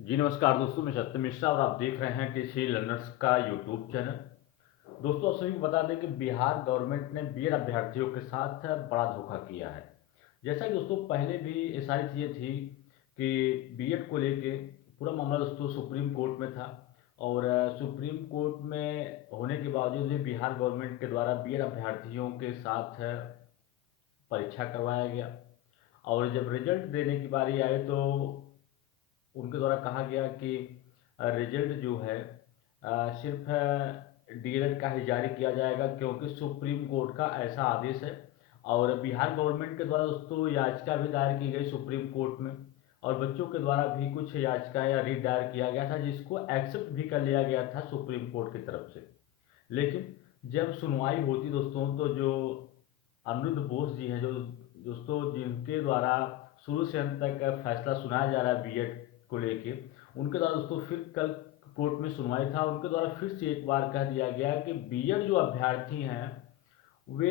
जी नमस्कार दोस्तों, मैं सत्यम मिश्रा और आप देख रहे हैं टीसी लर्नर्स का यूट्यूब चैनल। दोस्तों, आप सभी को बता दें कि बिहार गवर्नमेंट ने बीएड अभ्यर्थियों के साथ बड़ा धोखा किया है। जैसा कि दोस्तों पहले भी ये सारी चीज़ें थी कि बीएड को लेके पूरा मामला दोस्तों सुप्रीम कोर्ट में था। और सुप्रीम कोर्ट में होने के बावजूद भी बिहार गवर्नमेंट के द्वारा बीएड अभ्यर्थियों के साथ परीक्षा करवाया गया। और जब रिजल्ट देने की बारी आई तो उनके द्वारा कहा गया कि रिजल्ट जो है सिर्फ डीएलएड का ही जारी किया जाएगा, क्योंकि सुप्रीम कोर्ट का ऐसा आदेश है। और बिहार गवर्नमेंट के द्वारा दोस्तों याचिका भी दायर की गई सुप्रीम कोर्ट में, और बच्चों के द्वारा भी कुछ याचिका या रीट दायर किया गया था, जिसको एक्सेप्ट भी कर लिया गया था सुप्रीम कोर्ट की तरफ से। लेकिन जब सुनवाई होती दोस्तों, तो जो अनिरुद्ध बोस जी हैं, जो दोस्तों जिनके द्वारा शुरू से अंत तक फैसला सुनाया जा रहा है बीएड को लेके, उनके द्वारा दोस्तों फिर कल कोर्ट में सुनवाई था। उनके द्वारा फिर से एक बार कह दिया गया कि बीएड जो अभ्यर्थी हैं वे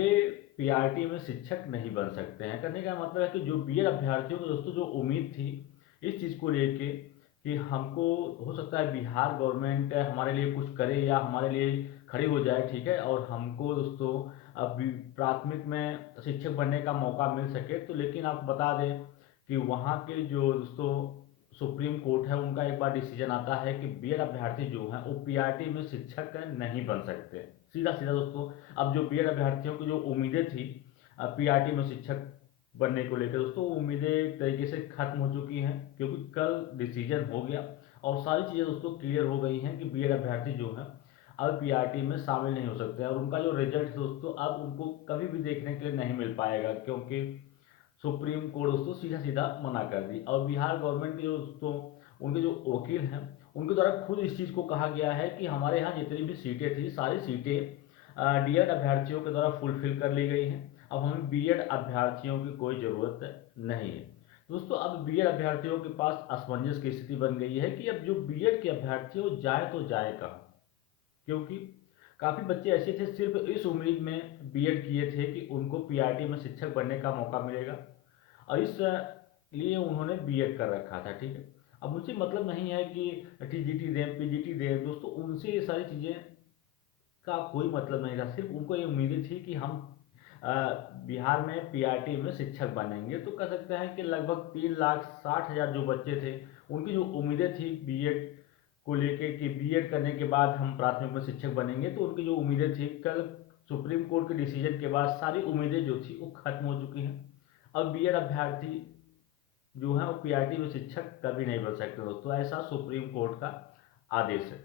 पीआरटी में शिक्षक नहीं बन सकते हैं। कहने का मतलब है कि जो बीएड अभ्यर्थियों को दोस्तों जो उम्मीद थी इस चीज़ को लेके कि हमको हो सकता है बिहार गवर्नमेंट हमारे लिए कुछ करे या हमारे लिए खड़ी हो जाए, ठीक है, और हमको दोस्तों अब प्राथमिक में शिक्षक बनने का मौका मिल सके। तो लेकिन आप बता दें कि वहाँ के जो दोस्तों सुप्रीम कोर्ट है, उनका एक बार डिसीजन आता है कि बीएड अभ्यर्थी जो हैं वो पीआरटी में शिक्षक नहीं बन सकते। सीधा सीधा दोस्तों अब जो बीएड अभ्यर्थियों की जो उम्मीदें थी पीआरटी में शिक्षक बनने को लेकर दोस्तों, वो उम्मीदें एक तरीके से खत्म हो चुकी हैं, क्योंकि कल डिसीजन हो गया और सारी चीज़ें दोस्तों क्लियर हो गई हैं कि बीएड अभ्यर्थी जो हैं अब पीआरटी में शामिल नहीं हो सकते हैं। और उनका जो रिजल्ट दोस्तों अब उनको कभी भी देखने के लिए नहीं मिल पाएगा, क्योंकि सुप्रीम कोर्ट दोस्तों सीधा सीधा मना कर दी। और बिहार गवर्नमेंट के जो दोस्तों उनके जो वकील हैं, उनके द्वारा खुद इस चीज़ को कहा गया है कि हमारे यहाँ जितनी भी सीटें थी सारी सीटें डीएड अभ्यर्थियों के द्वारा फुलफिल कर ली गई हैं। अब हमें बीएड अभ्यर्थियों की कोई ज़रूरत नहीं है। दोस्तों अब बीएड अभ्यर्थियों के पास असमंजस की स्थिति बन गई है कि अब जो बीएड के अभ्यर्थी हो जाए तो जाए कहाँ, क्योंकि काफ़ी बच्चे ऐसे थे सिर्फ इस उम्मीद में बीएड किए थे कि उनको पीआरटी में शिक्षक बनने का मौका मिलेगा, और इस लिए उन्होंने बीएड कर रखा था, ठीक है। अब मुझे मतलब नहीं है कि टीजीटी दें पीजीटी दें दोस्तों, उनसे ये सारी चीज़ें का कोई मतलब नहीं था। सिर्फ उनको ये उम्मीदें थी कि हम अ, बिहार में पीआरटी में शिक्षक बनेंगे। तो कह सकते हैं कि लगभग 3,60,000 जो बच्चे थे, उनकी जो उम्मीदें थी बीएड को लेके कि बीएड करने के बाद हम प्राथमिक में शिक्षक बनेंगे, तो उनकी जो उम्मीदें थी कल सुप्रीम कोर्ट के डिसीजन के बाद सारी उम्मीदें जो थी वो खत्म हो चुकी हैं। अब बीएड अभ्यर्थी जो है वो पीआरटी में शिक्षक कभी नहीं बन सकते दोस्तों, ऐसा सुप्रीम कोर्ट का आदेश है।